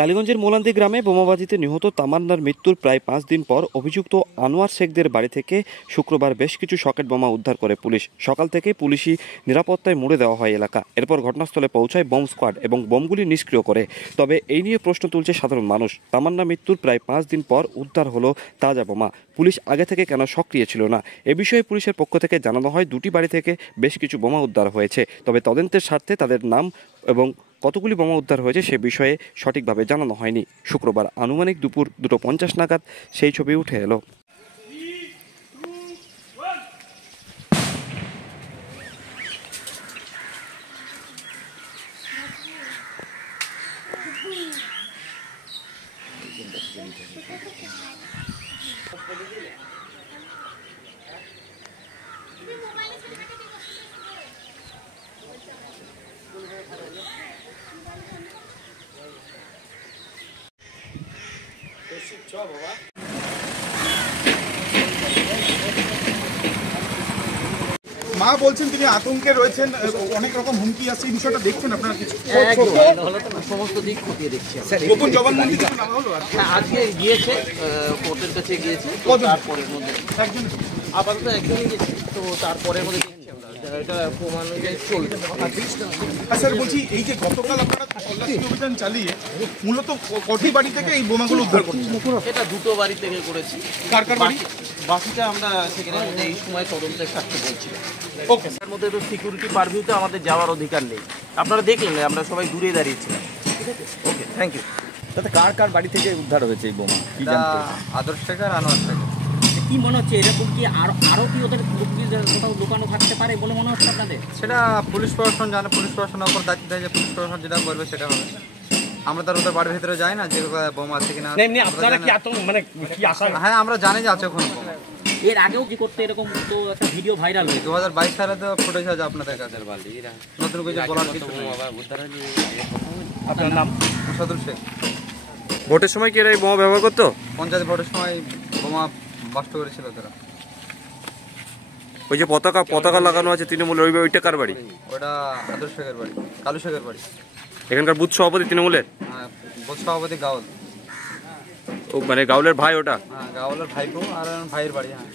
কালীগঞ্জের মোলান্দি গ্রামে বোমাবাজিতে নিহত তামান্নার মৃত্যুর প্রায় 5 দিন পর অভিযুক্ত আনোয়ার শেখদের বাড়ি থেকে শুক্রবার বেশ কিছু সকেট বোমা উদ্ধার করে পুলিশ। সকাল থেকেই পুলিশি নিরাপত্তায় মুড়ে দেওয়া হয় এলাকা। এরপর ঘটনাস্থলে পৌঁছায় বোম স্কোয়াড এবং বোমগুলি নিষ্ক্রিয় করে। তবে এই নিয়ে প্রশ্ন তুলছে সাধারণ মানুষ। তামান্না মৃত্যুর প্রায় 5 দিন পর উদ্ধার হলো তাজা বোমা। পুলিশ আগে থেকে কেন সক্রিয় ছিল না? এ বিষয়ে পুলিশের পক্ষ থেকে জানানো হয়, দুটি বাড়ি থেকে বেশ কিছু বোমা উদ্ধার হয়েছে। তবে তদন্তের স্বার্থে তাদের নাম এবং কতগুলি বোমা উদ্ধার হয়েছে সে বিষয়ে সঠিকভাবে জানানো হয়নি। শুক্রবার আনুমানিক দুপুর 2:50 নাগাদ সেই ছবি উঠে এলো। মা বলছেন তিনি আতঙ্কে রয়েছেন, অনেক রকম হুমকি আসছে, এই বিষয়টা দেখছেন আপনারা কিছু? সমস্ত দিক খতিয়ে দেখছি। গোপন জবানবন্দি কিছু নেওয়া হলো? আজকে গিয়েছে, কোর্টের কাছে গিয়েছে, তারপরের মধ্যে আপাতত একজনই গেছে, তো তারপরের মধ্যে এটা প্রমাণ অনুযায়ী চলবে। স্যার বলছি, এই যে গতকাল আপনারা তল্লাশি অভিযান চালিয়ে মূলত কটি বাড়ি থেকে এই বোমাগুলো উদ্ধার করছেন? এটা দুটো বাড়ি থেকে করেছি। কার কার বাড়ি? বাকিটা আমরা সেখানে এই সময় তদন্তের স্বার্থে বলছি। ওকে, তার মধ্যে তো সিকিউরিটি পারভিউতে আমাদের যাওয়ার অধিকার নেই। আপনারা দেখলেন আমরা সবাই দূরে দাঁড়িয়েছিলাম। ঠিক আছে, ওকে, থ্যাংক ইউ। তাতে কার কার বাড়ি থেকে উদ্ধার হয়েছে এই বোমা? আদর্শ শেখ আর আনোয়ার শেখ। কি মনে হচ্ছে, এরকম কি আরও কি ওদের কোথাও দোকানও থাকতে পারে বলে মনে হচ্ছে আপনাদের? সেটা পুলিশ প্রশাসন জানে, পুলিশ প্রশাসনের উপর দায়িত্ব দেয় যে পুলিশ প্রশাসন যেটা করবে সেটা হবে। আমরা তার ওদের বাড়ির ভিতরে যাই না যে বোমা আছে কিনা। হ্যাঁ, আমরা জানি যে আছে ওখানে বোমা। এর আগেও কি করতে এরকম তো একটা ভিডিও ভাইরাল হয়েছে 2022 সালে তো ফুটেজ আছে আপনাদের কাছে, নতুন কিছু বলার কিছু নেই। আপনার নাম? মুসাদুল শেখ। ভোটের সময় কি এরা এই বোমা ব্যবহার করতো? পঞ্চায়েত ভোটের সময় বোমা বাস্ট করেছিল তারা। ওই যে পতাকা লাগানো আছে তৃণমূলের, ওইটা কার বাড়ি? ওটা আদর্শ শেখের বাড়ি, কালু শেখের বাড়ি। এখানকার বুথ সভাপতি তৃণমূলের? হ্যাঁ, বুথ সভাপতি গাউল। ও মানে গাউলের ভাই ওটা? হ্যাঁ, গাউলের ভাইপো আর ভাইয়ের বাড়ি। হ্যাঁ।